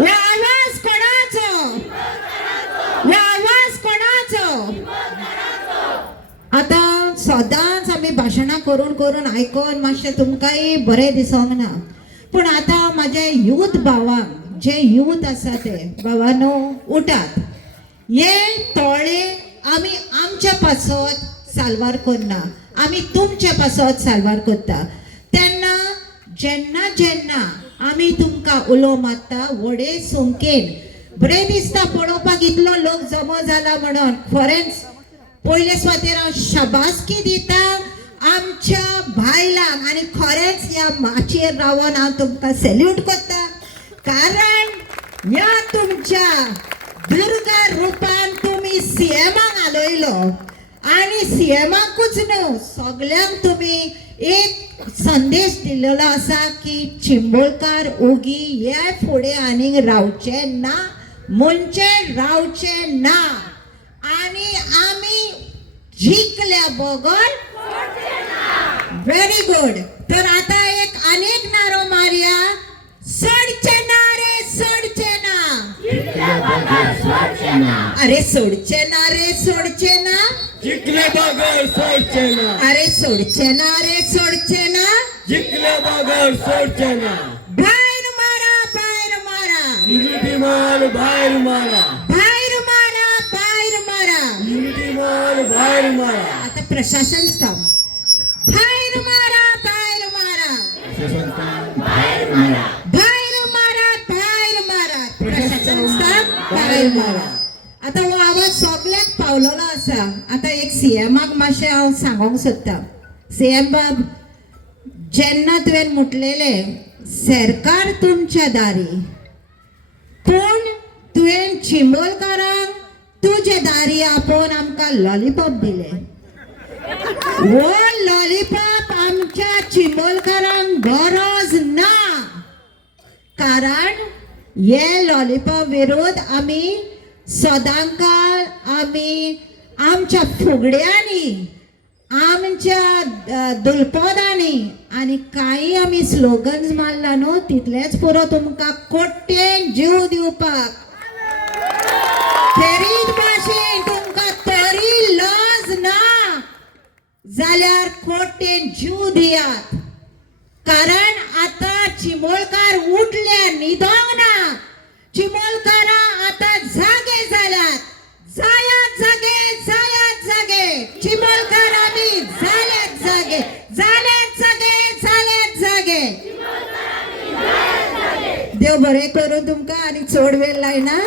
या आवाज कोणाचो? या आवाज कोणाचो? आता सदांच आम्ही भाशणां करून करून आयकोन मातशें तुमकांय बरें दिसोंक ना, पूण आतां म्हाजे यूथ भावांक जे यूथ आसा ते भावानो उठात. हे तोळे आमी आमच्या पासत साल्वार करना, आमी तुमच्या पासत साल्वार करता. तेन्ना जेन्ना जेन्ना आमी तुमकां उलो मारता व्हडे संख्येन बरें दिसता पळोवपाक इतलो लोक जमो जाला म्हणून. खरेंच पयले सुवातेर हांव शाबासकी दिता आमच्या बायलांक आनी खरेंच ह्या माचयेर रावन हांव तुमकां सॅल्यूट करता. कारण ह्या तुमच्या दुर्गा रुपान तुमी सीएमाक हालयलो आनी सीएमाकूच न्हू सगळ्यांक तुमी एक संदेश दिल्लो आसा की चिंबोळकार ओगी हे फुडें आनीक रावचे ना, म्हणजे रावचे ना. आनी आमी जिखल्या बगर व्हेरी गुड. तर आता एक अनेक नारो मारया. सोडचे ना रे सोडचे ना, अरे सोडचे ना रे सोडचे ना, जिंकले बगर सोडचे ना, अरे सोडचे ना रे सोडचे ना, जिंकले बगर सोडचे ना. बाहेर मारा बाहेर मारा, युनिटी मार बाहेर मारा, बाहेर मारा बाहेर मारा. युनिटी मार बाहेर मारा. आता प्रशासन काम बाहेर मारा बाहेर मारा, बाहेर मारा. बाहेर मारा बाहेर मारा. प्रशासन काम बाहेर मारा. आता हो आवाज सगळ्याक पावलेलो आसा. आता एक सीएमाक मातशें हांव सांगोंक सोदता. सीएम बाब, जेन्ना तुवें म्हटलेले सरकार तुमच्या दारी, पूण तुवें चिंबोलकारांक तुजे दारी आपोवन आमकां लॉलीपॉप दिले. वो लॉलीपॉप आमच्या चिंबोलकारांक गरज ना. कारण हे लॉलीपॉप विरोध आमी सदांकाळ आमी आमच्या फुगड्यांनी, आमच्या दुलपदांनी आनी काही आमी स्लोगन्स मारला न्हू, तितलेच पुरो तुमकां कोट्टेन जीव दिवपाक. खेरीत भाशेन तुमकां तरी लज ना जाल्यार कोट्टेन जीव दियात. कारण आता चिंबोळकार उठल्या न्हिदोंक ना. चिंबोळकारां आता जागे जाल्यात. जायात जागे जायात जागे. चिंबोळकार आमी जाल्यात जागे जाल्यात जागे जाल्यात जागे. देव बरें करूं तुमकां आनी चड वेळ लायना.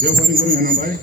देव बरें करूं येना बाय.